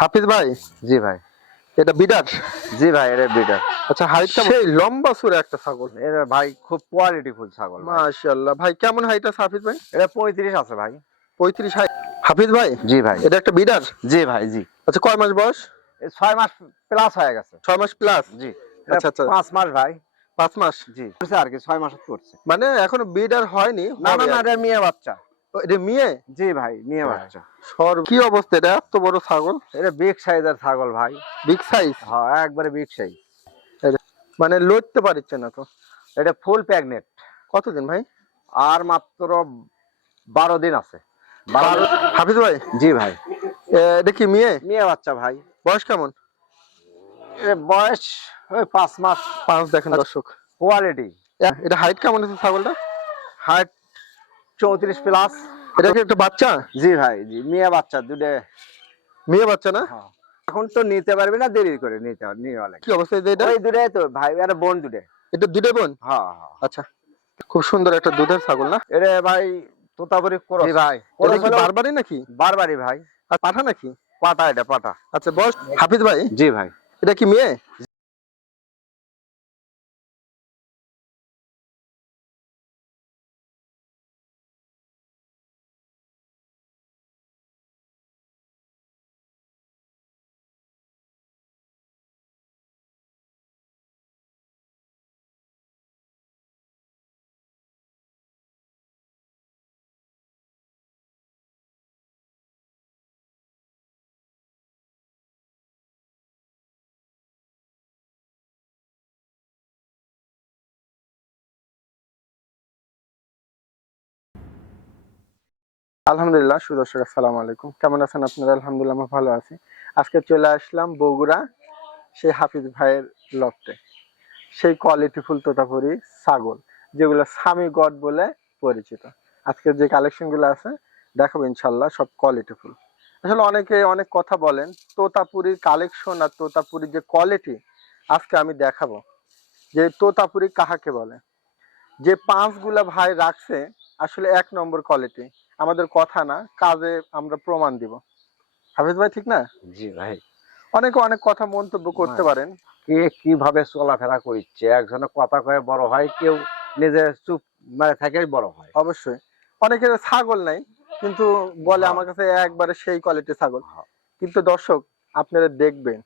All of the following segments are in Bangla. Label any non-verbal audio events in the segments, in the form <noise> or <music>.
হাফিজ ভাই? জি ভাই। এটা বিডার? জি ভাই এটা বিটার আচ্ছা সেই লম্বা সুরে একটা ছাগল। এটা ভাই খুব কোয়ালিটি ফুল ছাগল মাশাআল্লাহ। ভাই কেমন হাইট আছে হাফিজ ভাই? এটা পঁয়ত্রিশ আছে ভাই। পঁয়ত্রিশ হাইট হাফিজ ভাই? জি ভাই। এটা একটা বিডার? জি ভাই জি। আচ্ছা কয় মাস বয়স? এ ছয় মাস প্লাস হয়ে গেছে। ছয় মাস প্লাস জি। আচ্ছা, আচ্ছা। আচ্ছা পাঁচ মাস ভাই। পাঁচ মাস? জি। আর কি ছয় মাস করছে। মানে এখনও বিডার হয়নি না না না। এটা মেয়ে বাচ্চা। এটা মেয়ে? জি ভাই মেয়ে। বাচ্চা। সর কি অবস্থা এটা? এত বড় ছাগল? এটা বিগ সাইজের ছাগল ভাই। বিগ সাইজ হ্যাঁ একবারে বিগ সাইজ মানে লড়তে পারছে না তো? এটা ফুল প্যাগনেট কতদিন ভাই? আর মাত্র বারো দিন আছে। হাফিজ ভাই? জি ভাই। এটা কি মেয়ে? মেয়ে বাচ্চা ভাই। বয়স কেমন? বয়স ওই পাঁচ মাস। পাঁচ দেখেন আচ্ছা। দর্শক। কোয়ালিটি এটা হাইট কেমন আছে ছাগলটা হাইট চৌত্রিশ প্লাস এটা কি একটা বাচ্চা? জি ভাই জি মেয়ে বাচ্চা দুটো। মেয়ে বাচ্চা না? এখন তো নিতে পারবি না দেরি করে নিতে নিয়ে কি অবস্থা এটা? ওই দুটাই তো ভাই আর বোন দুটো। এটা দুটো বোন? হ্যাঁ হ্যাঁ। আচ্ছা খুব সুন্দর একটা দুধের ছাগল না? এটা ভাই তোতাপুরি জি ভাই এটা কি বারবারই নাকি? বারবারই ভাই। আর পাঠা নাকি? পাটা এটা পাটা আচ্ছা বয়স হাফিজ ভাই? জি ভাই। এটা কি মেয়ে? আলহামদুলিল্লাহ, সুদর্শক আসসালামু আলাইকুম। কেমন আছেন আপনারা? আলহামদুলিল্লাহ, আমরা ভালো আছি। আজকে চলে আসলাম বগুড়া সেই হাফিজ ভাইয়ের লফটে। সেই কোয়ালিটি ফুল তোতাপুরি ছাগল, যেগুলো স্বামী গড বলে পরিচিত। আজকের যে কালেকশনগুলো আছে, দেখাবো ইনশাল্লাহ সব কোয়ালিটি ফুল। আসলে অনেকে অনেক কথা বলেন তোতাপুরির কালেকশন আর তোতাপুরির যে কোয়ালিটি আজকে আমি দেখাবো। যে তোতাপুরি কাহাকে বলে? যে পাঁচগুলা ভাই রাখছে, আসলে এক নম্বর কোয়ালিটি আমাদের কথা না কাজে আমরা প্রমাণ দিব। হাফিজ ভাই ঠিক না? জি ভাই। অনেকে অনেক কথা মন্তব্য করতে। পারেন। কে কীভাবে চলাফেরা করছে? একজনে কথা কয়ে বড় হয় কেউ নিজে চুপ মানে থেকেই বড় হয়। অবশ্যই। অনেকের ছাগল নাই কিন্তু বলে হ্যাঁ। আমার কাছে একবারে সেই কোয়ালিটি ছাগল। হ্যাঁ। কিন্তু দর্শক আপনারা দেখবেন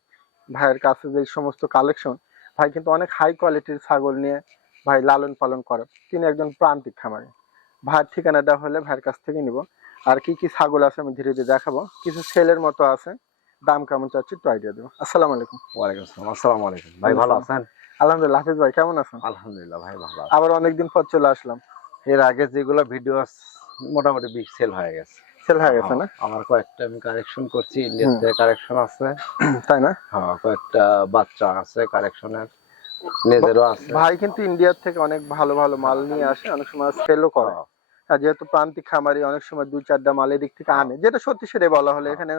ভাইয়ের কাছে যে সমস্ত কালেকশন ভাই কিন্তু অনেক হাই কোয়ালিটির ছাগল নিয়ে ভাই লালন পালন করে। তিনি একজন প্রান্তিক খামারি। ভাইয়ের ঠিকানাটা হলে ভাইয়ের কাছ থেকে নিব। আর কি কি ছাগল আছে আমি ধীরে ধীরে দেখাবো। কিছু সেলের মতো আছে দাম কেমন চাচ্ছি একটু আইডিয়া দেবো। আসসালামু আলাইকুম। ওয়ালাইকুম আসসালাম। আসসালামু আলাইকুম। ভাই ভালো আছেন? আলহামদুলিল্লাহ হাফিজ ভাই কেমন আছেন? আলহামদুলিল্লাহ ভাই ভালো আবার অনেকদিন পর চলে আসলাম। এর আগে যেগুলো ভিডিও মোটামুটি বিগ সেল হয়ে গেছে। সেল হয়ে গেছে না? আমার কয়েকটা আমি কালেকশন করছি ইন্ডিয়ান থেকে কালেকশন আছে। <clears throat> তাই না? হ্যাঁ কয়েকটা বাচ্চা আছে কালেকশনের নিজেরও আছে। ভাই কিন্তু ইন্ডিয়ার থেকে অনেক ভালো ভালো মাল নিয়ে আসে অনেক সময় সেলও করে। হ্যাঁ, যেহেতু প্রান্তিক খামারি অনেক সময় দুই চারটা মাল এদিক থেকে আনে যেটা সত্যি সেটাই বলা হলে হ্যাঁ। এখানে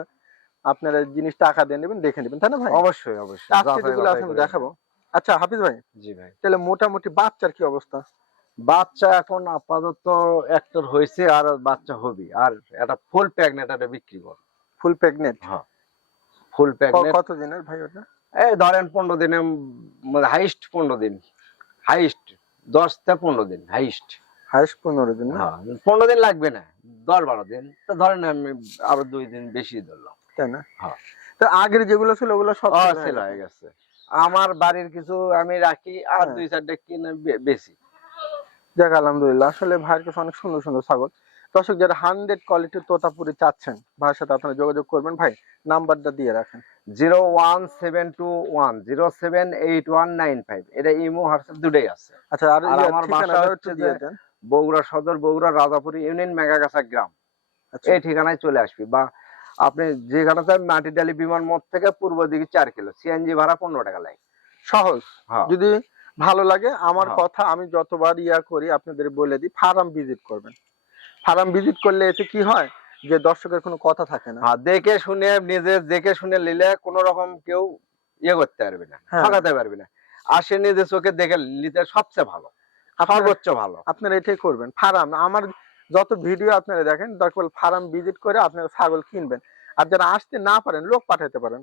আপনারা জিনিস টাকা দিয়ে নেবেন দেখে নেবেন তাই না ভাই? অবশ্যই অবশ্যই। আজকে যেগুলো আছে আমি দেখাবো। আচ্ছা হাফিজ ভাই জি ভাই। তাহলে মোটামুটি বাচ্চার কি অবস্থা? বাচ্চা এখন আপাতত একটার হয়েছে আর বাচ্চা হবে আর এটা ফুল প্যাগনেট এটা বিক্রি কর। ফুল প্রেগনেন্ট হ্যাঁ। ফুল প্যাগনেট কত দিনের ভাই ওটা? এই ধরেন পনেরো দিনে হাইস্ট পনেরো দিন। হাইস্ট দশ থেকে পনেরো দিন হাইস্ট। হাইস্ট পনেরো দিন হ্যাঁ পনেরো দিন লাগবে না দশ বারো দিন। তো ধরেন আমি আরও দুই দিন বেশি ধরলাম। তাই না? হ্যাঁ। তো আগের যেগুলো ছিল ওগুলো সব হয়ে সেল গেছে। হয়ে গেছে। আমার বাড়ির কিছু আমি রাখি আর হ্যাঁ। দুই চারটে কিনে বেশি। যাক আলহামদুলিল্লাহ। আসলে ভাইয়ের কাছে অনেক সুন্দর সুন্দর ছাগল। দর্শক যারা হান্ড্রেড কোয়ালিটির তোতাপুরি চাচ্ছেন ভাইয়ের সাথে আপনারা যোগাযোগ করবেন। ভাই নাম্বারটা দিয়ে রাখেন। Zero one seven two one zero seven eight one nine five. এটা ইমো হোয়াটসঅ্যাপ দুটোই আছে। আচ্ছা আর আমার বাসা হচ্ছে দিয়ে দেন। বগুড়া সদর বগুড়া রাজাপুরি ইউনিয়ন মেগাগাছা গ্রাম। আচ্ছা। এই ঠিকানায় চলে আসবি বা আপনি যেখানে মাটি ডালি বিমান মোড় থেকে পূর্ব দিকে চার কিলো সিএনজি ভাড়া পনেরো টাকা লাগে। সহজ। হ্যাঁ। যদি ভালো লাগে আমার হ্যাঁ। কথা আমি যতবার ইয়া করি আপনাদের বলে দিই ফার্ম ভিজিট করবেন। ফার্ম ভিজিট করলে এতে কি হয়? যে দর্শকের কোনো কথা থাকে না। হ্যাঁ দেখে শুনে নিজে দেখে শুনে নিলে কোন রকম কেউ ইয়ে করতে পারবে না হ্যাঁ। ঠকাতে পারবে না। আসে নিজে চোখে দেখে নিতে সবচেয়ে ভালো। সর্বোচ্চ ভালো। আপনারা এটাই করবেন। ফার্ম আমার যত ভিডিও আপনারা দেখেন দরকার ফার্ম ভিজিট করে আপনারা ছাগল কিনবেন। আর যারা আসতে না পারেন লোক পাঠাতে পারেন।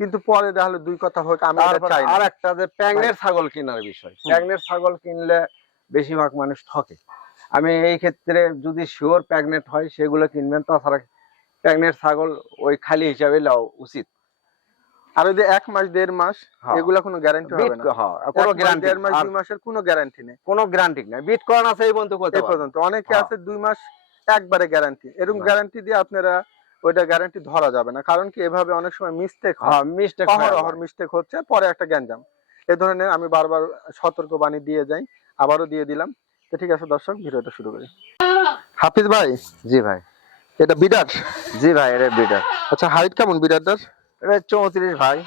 কিন্তু পরে দেখা দুই কথা হোক আমি চাই আর একটা যে প্যাগনেট ছাগল কেনার বিষয়। প্যাগনেট ছাগল কিনলে বেশিরভাগ মানুষ ঠকে। আমি এই ক্ষেত্রে যদি শিওর প্যাগনেট হয় সেগুলো কিনবেন। তাছাড়া প্যাগনেট ছাগল ওই খালি হিসাবে নেওয়া উচিত। আর ওই যে এক মাস দেড় মাস হ্যাঁ। এগুলা কোনো গ্যারান্টি হবে না। হ্যাঁ, কোনো গ্যারান্টি দেড় মাস দুই মাসের কোনো গ্যারান্টি নেই। কোনো গ্যারান্টি নাই। বিট করান আছে এই পর্যন্ত করতে এই পর্যন্ত। অনেকে হ্যাঁ। আছে দুই মাস একবারে গ্যারান্টি এরকম গ্যারান্টি দিয়ে আপনারা ওইটা গ্যারান্টি ধরা যাবে না। কারণ কি এভাবে অনেক সময় মিস্টেক হয়। মিস্টেক মিস্টেক হচ্ছে পরে একটা গ্যাঞ্জাম। এ ধরনের আমি বারবার সতর্ক বাণী দিয়ে যাই আবারও দিয়ে দিলাম। তো ঠিক আছে দর্শক ভিডিওটা শুরু করি। হাফিজ ভাই? জি ভাই। এটা বিরাট জি ভাই এটা বিটার আচ্ছা হাইট কেমন বিরাটটার এটা চৌত্রিশ ভাই।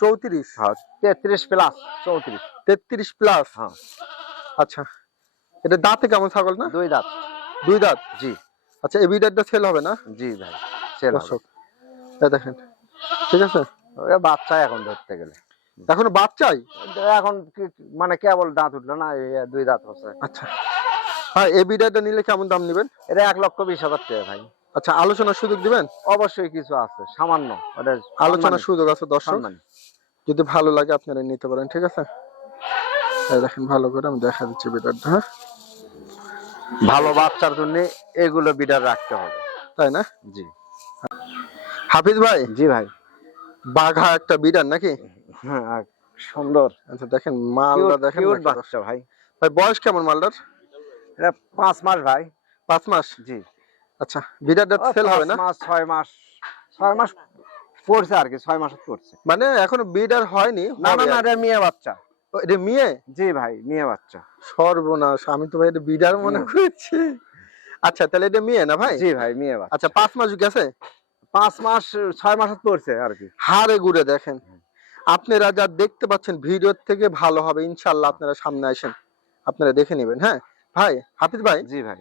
চৌত্রিশ। হ্যাঁ। তেত্রিশ প্লাস চৌত্রিশ। তেত্রিশ প্লাস হ্যাঁ। আচ্ছা। এটা দাঁতে কেমন ছাগল না? দুই দাঁত। দুই দাঁত? জি। আচ্ছা এই বিরাটটা সেল হবে না? জি ভাই সেল হবে। দেখেন। ঠিক আছে? ওটা বাচ্চা এখন ধরতে গেলে। এখনও বাচ্চাই? এখন কি- মানে কেবল দাঁত উঠল না দুই দাঁত হচ্ছে। আচ্ছা। হ্যাঁ এই বিরাটটা নিলে কেমন দাম নেবেন? এটা এক লক্ষ বিশ হাজার টাকা ভাই। আচ্ছা আলোচনার সুযোগ দিবেন? অবশ্যই কিছু আছে সামান্য আলোচনার সুযোগ আছে দর্শক? যদি ভালো লাগে আপনারা নিতে পারেন ঠিক আছে? দেখেন ভালো করে আমি দেখা দিচ্ছি বিরাটটা হ্যাঁ? ভালো বাচ্চার জন্য এগুলো বিডার রাখতে হবে। তাই না? জি। হাফিজ ভাই? জি ভাই। বাঘা একটা বিড়ার নাকি? হ্যাঁ সুন্দর। আচ্ছা দেখেন মালটা দেখেন বাচ্চা ভাই। ভাই বয়স কেমন মালটার? এটা পাঁচ মাস ভাই। পাঁচ মাস? জি। আচ্ছা বিড়ারটা ও, সেল হবে না? মাস ছয় মাস ছয় মাস পড়ছে আর কি ছয় মাস পড়ছে। মানে এখনও বিড়ার হয়নি না না না মেয়ে বাচ্চা। এটা মেয়ে? জি ভাই মেয়ে বাচ্চা। সর্বনাশ আমি তো ভাই এটা বিড়ার মনে করছি। আচ্ছা তাহলে এটা মেয়ে না ভাই? জি ভাই মেয়ে বাচ্চা। আচ্ছা পাঁচ মাস গেছে? পাঁচ মাস ছয় মাস পড়ছে আর কি। হাড়ে ঘুরে দেখেন। আপনারা যা দেখতে পাচ্ছেন ভিডিওর থেকে ভালো হবে। ইনশাল্লাহ আপনারা সামনে আসেন। আপনারা দেখে নেবেন হ্যাঁ? ভাই হাফিজ ভাই? জি ভাই।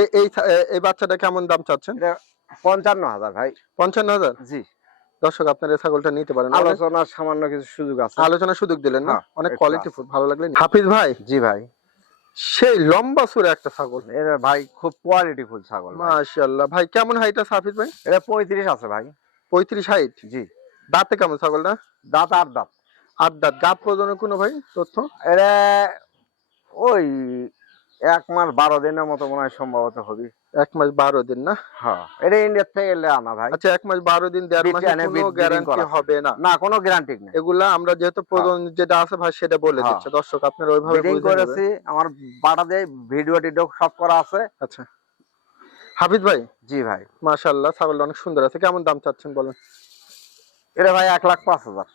এই এই বাচ্চাটা কেমন দাম চাচ্ছেন? পঞ্চান্ন হাজার ভাই। পঞ্চান্ন হাজার জি। দর্শক আপনারা এই ছাগলটা নিতে পারেন। আলোচনার সামান্য কিছু সুযোগ আছে। আলোচনার সুযোগ দিলেন না? হ্যাঁ, অনেক কোয়ালিটি ফুড ভালো লাগলে হাফিজ ভাই? জি ভাই। সেই লম্বা সুরে একটা ছাগল। এটা ভাই খুব কোয়ালিটি ফুল ছাগল। মাশাআল্লাহ। ভাই কেমন হাইট আছে হাফিজ ভাই? এটা পঁয়ত্রিশ আছে ভাই। পঁয়ত্রিশ হাইট জি। দাঁতে কেমন ছাগলটা? দাঁত আর দাঁত। আট দাঁত। গাত প্রজনের কোনো ভাই তথ্য? এটা ওই এক মাস বারো দিনের মতো মনে হয় সম্ভবত হবে। এক মাস বারো দিন না? হ্যাঁ। এটা ইন্ডিয়ার থেকে এলে আনা ভাই। আচ্ছা এক মাস বারো দিন দেড় মাসে কোনো গ্যারান্টি হবে না। না কোনো গ্যারান্টি নেই। এগুলা আমরা যেহেতু প্রজন যেটা আছে ভাই সেটা বলে হ্যাঁ। দিচ্ছে। দর্শক আপনারা ওইভাবে বুঝে করেছি আমার বাটা দিয়ে ভিডিও টিডিও সব করা আছে। আচ্ছা। হাফিজ ভাই? জি ভাই। মাশাআল্লাহ ছাগলটা অনেক সুন্দর আছে। কেমন দাম চাচ্ছেন বলেন? এটা ভাই এক লাখ পাঁচ হাজার।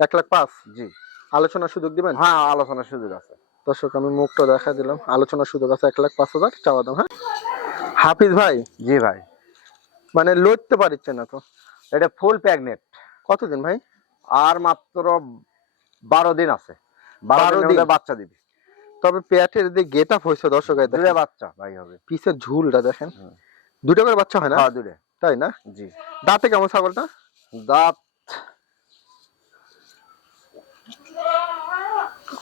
এক লাখ পাঁচ? জি। আলোচনার সুযোগ দিবেন? হ্যাঁ আলোচনার সুযোগ আছে। দর্শক আমি মুখটা দেখা দিলাম। আলোচনার সুযোগ আছে এক লাখ পাঁচ হাজার চাওয়া দাম হ্যাঁ? হাফিজ ভাই? জি ভাই। মানে লড়তে পারছে না তো। এটা ফুল প্যাগনেট কতদিন ভাই? আর মাত্র বারো দিন আছে। বারো দিন। বাচ্চা দিবি। তবে পেটের যে গেট আপ হয়েছে দর্শক দুটো বাচ্চা ভাই হবে। পিসের ঝুলটা দেখেন। দুটো করে বাচ্চা হয় না? হ্যাঁ দুটো তাই না? জি। দাঁতে কেমন ছাগলটা? দাঁত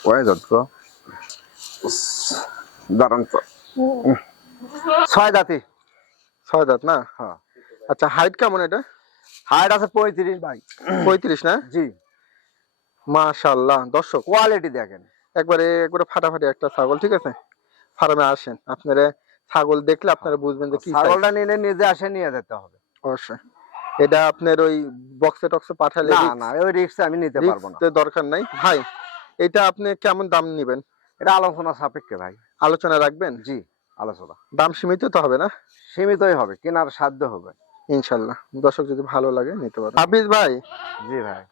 কয় দাঁত তো। ছয় দাঁতি ছয় দাঁত না? হ্যাঁ। আচ্ছা হাইট কেমন এটা? হাইট আছে পঁয়ত্রিশ ভাই। পঁয়ত্রিশ না? জি। মাশাআল্লাহ। দর্শক কোয়ালিটি দেখেন। একবারে একবারে ফাটাফাটি একটা ছাগল ঠিক আছে? ফার্মে আসেন। আপনারা ছাগল দেখলে আপনারা বুঝবেন যে কি ছাগলটা নিলে নিজে আসে নিয়ে যেতে হবে। অবশ্যই। এটা আপনার ওই বক্সে টক্সে পাঠালে না না ওই রিক্স আমি নিতে পারব না। দরকার নাই। ভাই এটা আপনি কেমন দাম নেবেন? এটা আলোচনা সাপেক্ষে ভাই। আলোচনা রাখবেন? জি। আলোচনা। দাম সীমিত তো হবে না? সীমিতই হবে কেনার সাধ্য হবে। ইনশাল্লাহ। দর্শক যদি ভালো লাগে নিতে পারেন। হাফিজ ভাই। জি ভাই।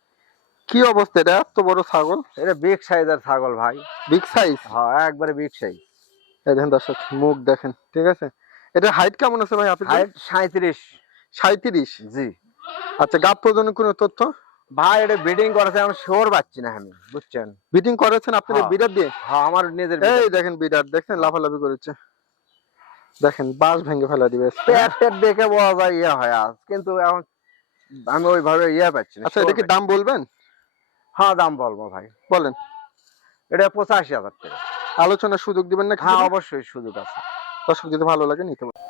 কি অবস্থা? এটা এত বড় ছাগল? এটা বিগ সাইজের ছাগল ভাই। বিগ সাইজ হ্যাঁ একবারে বিগ সাইজ এই দেখেন দর্শক মুখ দেখেন ঠিক আছে? এটা হাইট কেমন আছে ভাই ভাই? হাইট সাঁত্রিশ সাঁত্রিশ জি। আচ্ছা গাপ প্রজনের কোনো তথ্য? ভাই এটা ব্রিডিং করেছে আমি শিওর পাচ্ছি না আমি বুঝছেন? বিটিং করেছেন আপনাদের হ্যাঁ। বিরাট দিয়ে? হ্যাঁ আমার নিজের এই দেখেন বিরাট দেখছেন? লাফালাফি করেছে। দেখেন বাস ভেঙে ফেলা দিবে। দেখে বলা যায় ইয়ে হয় আজ কিন্তু এখন আমি ওইভাবে ইয়ে পাচ্ছি না আচ্ছা এটা কি দাম বলবেন? হ্যাঁ দাম বলব ভাই। বলেন। এটা পঁচাশি হাজার টাকা। আলোচনার সুযোগ দিবেন না হ্যাঁ হ্যাঁ অবশ্যই সুযোগ আছে। দর্শক যদি ভালো লাগে নিতে পারেন।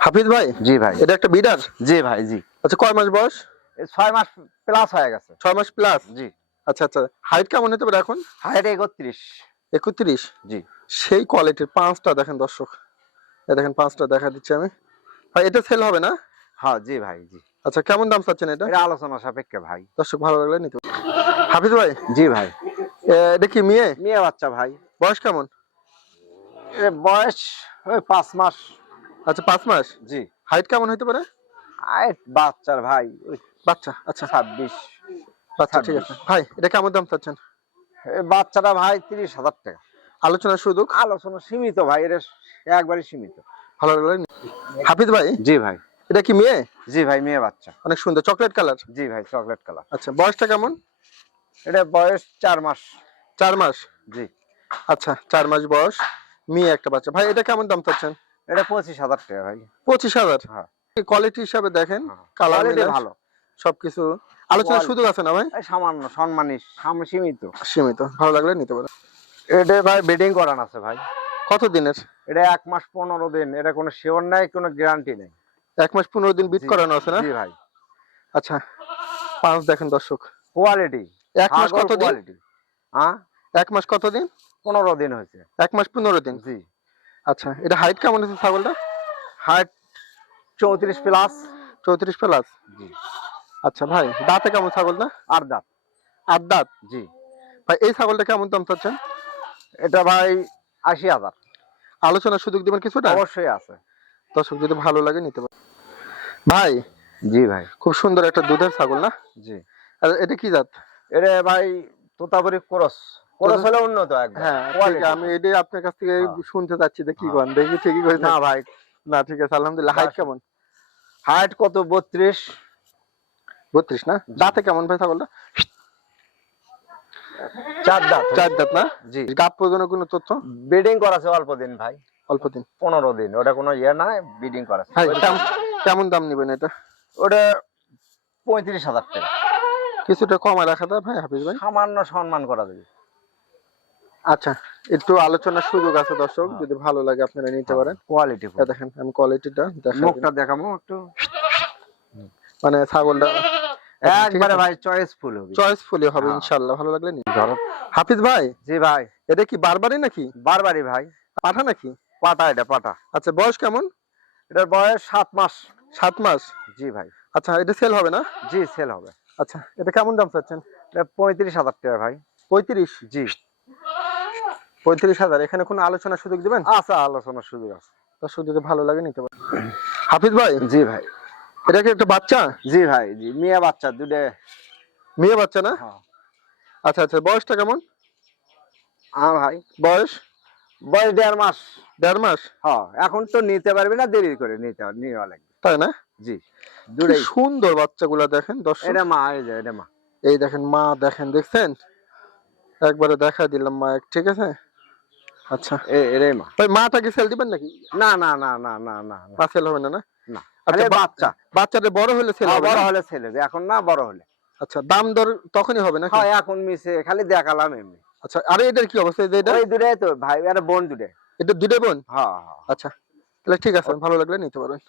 হাফিজ ভাই জি ভাই। এটা একটা বিডার জি ভাই জি। আচ্ছা কয় মাস বয়স? ছয় মাস প্লাস হয়ে গেছে। ছয় মাস প্লাস জি। আচ্ছা আচ্ছা। হাইট কেমন হতে পারে এখন? হাইট একত্রিশ। একত্রিশ? জি। সেই কোয়ালিটির পাঁচটা দেখেন দর্শক। এ দেখেন পাঁচটা দেখা দিচ্ছি আমি। ভাই এটা সেল হবে না? হ্যাঁ জি ভাই জি। আচ্ছা কেমন দাম চাচ্ছেন এটা? এটা আলোচনা সাপেক্ষে ভাই। দর্শক ভালো লাগলে নিতে। হাফিজ ভাই? জি ভাই। এটা কি মেয়ে? মেয়ে বাচ্চা ভাই। বয়স কেমন? বয়স ওই পাঁচ মাস। আচ্ছা পাঁচ মাস? জি। হাইট কেমন হতে পারে? হাইট বাচ্চার ভাই ওই বাচ্চা আচ্ছা। ছাব্বিশ। বাচ্চা ঠিক আছে। ভাই এটা কেমন দাম চাচ্ছেন? বাচ্চাটা ভাই তিরিশ হাজার টাকা। আলোচনার সুযোগ আলোচনা সীমিত ভাই এটা একবারই সীমিত। ভালো লাগলে। হাফিজ ভাই? জি ভাই। এটা কি মেয়ে? জি ভাই মেয়ে বাচ্চা। অনেক সুন্দর। Chocolate colour? জি ভাই চকলেট কালার। আচ্ছা বয়সটা কেমন? এটা বয়স চার মাস। চার মাস? জি। আচ্ছা চার মাস বয়স মেয়ে একটা বাচ্চা। ভাই এটা কেমন দাম চাচ্ছেন? এটা পঁচিশ হাজার টাকা ভাই। পঁচিশ হাজার? হ্যাঁ। কোয়ালিটি হিসাবে দেখেন কালার কোয়ালিটি ভালো। সবকিছু আলোচনার সুযোগ আছে না ভাই? সামান্য সম্মানী সীমিত। সীমিত ভালো লাগলে নিতে পারেন। এটা ভাই বেডিং করান আছে ভাই। কত দিনের? এটা এক মাস পনেরো দিন এটা কোনো শিওর নাই কোনো গ্যারান্টি নেই। এক মাস পনেরো দিন বিট করানো আছে না? জি ভাই। আচ্ছা পাঁচ দেখেন দর্শক। কোয়ালিটি এক মাস কত দিন কোয়ালিটি হ্যাঁ এক মাস কত দিন পনেরো দিন হয়েছে। এক মাস পনেরো দিন। জি। আচ্ছা এটা হাইট কেমন আছে ছাগলটা হাইট চৌত্রিশ প্লাস চৌত্রিশ প্লাস জি। আচ্ছা ভাই দাঁতে কেমন ছাগলটা আর দাঁত। আট দাঁত? জি। ভাই এই ছাগলটা কেমন দাম চাচ্ছেন? এটা ভাই আশি হাজার। আলোচনার সুযোগ দিবেন কিছুটা? অবশ্যই আছে। দর্শক যদি ভালো লাগে নিতে পারেন। ভাই জি ভাই। খুব সুন্দর একটা দুধের ছাগল না? জি। আর এটা কি জাত? এটা ভাই তোতাপুরি ক্রস। ক্রস হলে উন্নত একদম। হ্যাঁ আমি এটাই আপনার কাছ থেকে হ্যাঁ। শুনতে চাচ্ছি যে কি হ্যাঁ। করেন? দেখি ঠিকই করেছেন না ভাই। না ঠিক আছে আলহামদুলিল্লাহ হাইট কেমন? হাইট কত? বত্রিশ। বত্রিশ না? দাঁতে কেমন ভাই ছাগলটা? চার দাঁত। চার দাঁত না? জি। গাপ পর্যন্ত কোনো তথ্য? বিডিং করাছে অল্প দিন ভাই। অল্প দিন। পনেরো দিন। ওটা কোনো ইয়ে নাই বিডিং করাছে। কেমন দাম নেবেন এটা? ওটা পঁয়ত্রিশ হাজার টাকা। কিছুটা কমায় রাখা যায় ভাই হাফিজ ভাই? সামান্য সম্মান করা যাবে আচ্ছা একটু আলোচনার সুযোগ আছে দর্শক হ্যাঁ। যদি ভালো লাগে আপনারা নিতে পারেন। কোয়ালিটি দেখেন আমি কোয়ালিটিটা মুখটা দেখাবো একটু। মানে ছাগলটা একবারে ভাই চয়েসফুল হবে। চয়েসফুলি হবে হ্যাঁ। ইনশাআল্লাহ ভালো লাগলে নিন হাফিজ ভাই জি ভাই। এটা কি বারবারই নাকি? বারবারই ভাই। পাঠা নাকি? পাটা এটা পাটা আচ্ছা বয়স কেমন? এটার বয়স সাত মাস। সাত মাস? জি ভাই। আচ্ছা এটা সেল হবে না? জি সেল হবে। আচ্ছা এটা কেমন দাম চাচ্ছেন? এটা পঁয়ত্রিশ হাজার টাকা ভাই। পঁয়ত্রিশ? জি। পঁয়ত্রিশ হাজার এখানে কোনো আলোচনার সুযোগ দিবেন? আচ্ছা আলোচনার সুযোগ আছে। দর্শক যদি ভালো লাগে নিতে পারেন। হাফিজ ভাই? জি ভাই। এটা কি একটা বাচ্চা? জি ভাই জি মেয়ে বাচ্চা দুটো। মেয়ে বাচ্চা না? হ্যাঁ। আচ্ছা আচ্ছা বয়সটা কেমন? হ্যাঁ ভাই। বয়স? বয়স দেড় মাস। দেড় মাস? হ্যাঁ এখন তো নিতে পারবি না দেরি করে নিতে হবে নিয়ে লাগবে। তাই না? জি কি দুটোই সুন্দর বাচ্চাগুলা দেখেন দর্শক। এটা মা এই যে এটা মা। এই দেখেন মা দেখেন দেখছেন? একবারে দেখা দিলাম মা এক- ঠিক আছে? আচ্ছা। এ- এটাই মা। ভাই মাটাকে সেল দিবেন নাকি? না না না না না না সেল হবে না না? আচ্ছা বাচ্চা। বাচ্চাটা বড় হলে সেল হ্যাঁ, বড় হলে ছেলে এখন না বড় হলে। আচ্ছা দাম দর তখনই হবে না হ্যাঁ এখন মিশে খালি দেখালাম এমনি। আচ্ছা আরে এটার কি অবস্থা? যে এটা ওই দুটাই তো ভাই আর বোন দুটে এটা দুটো বোন? হ্যাঁ হ্যাঁ। আচ্ছা তাহলে ঠিক আছে ভালো লাগলে নিতে পারবেন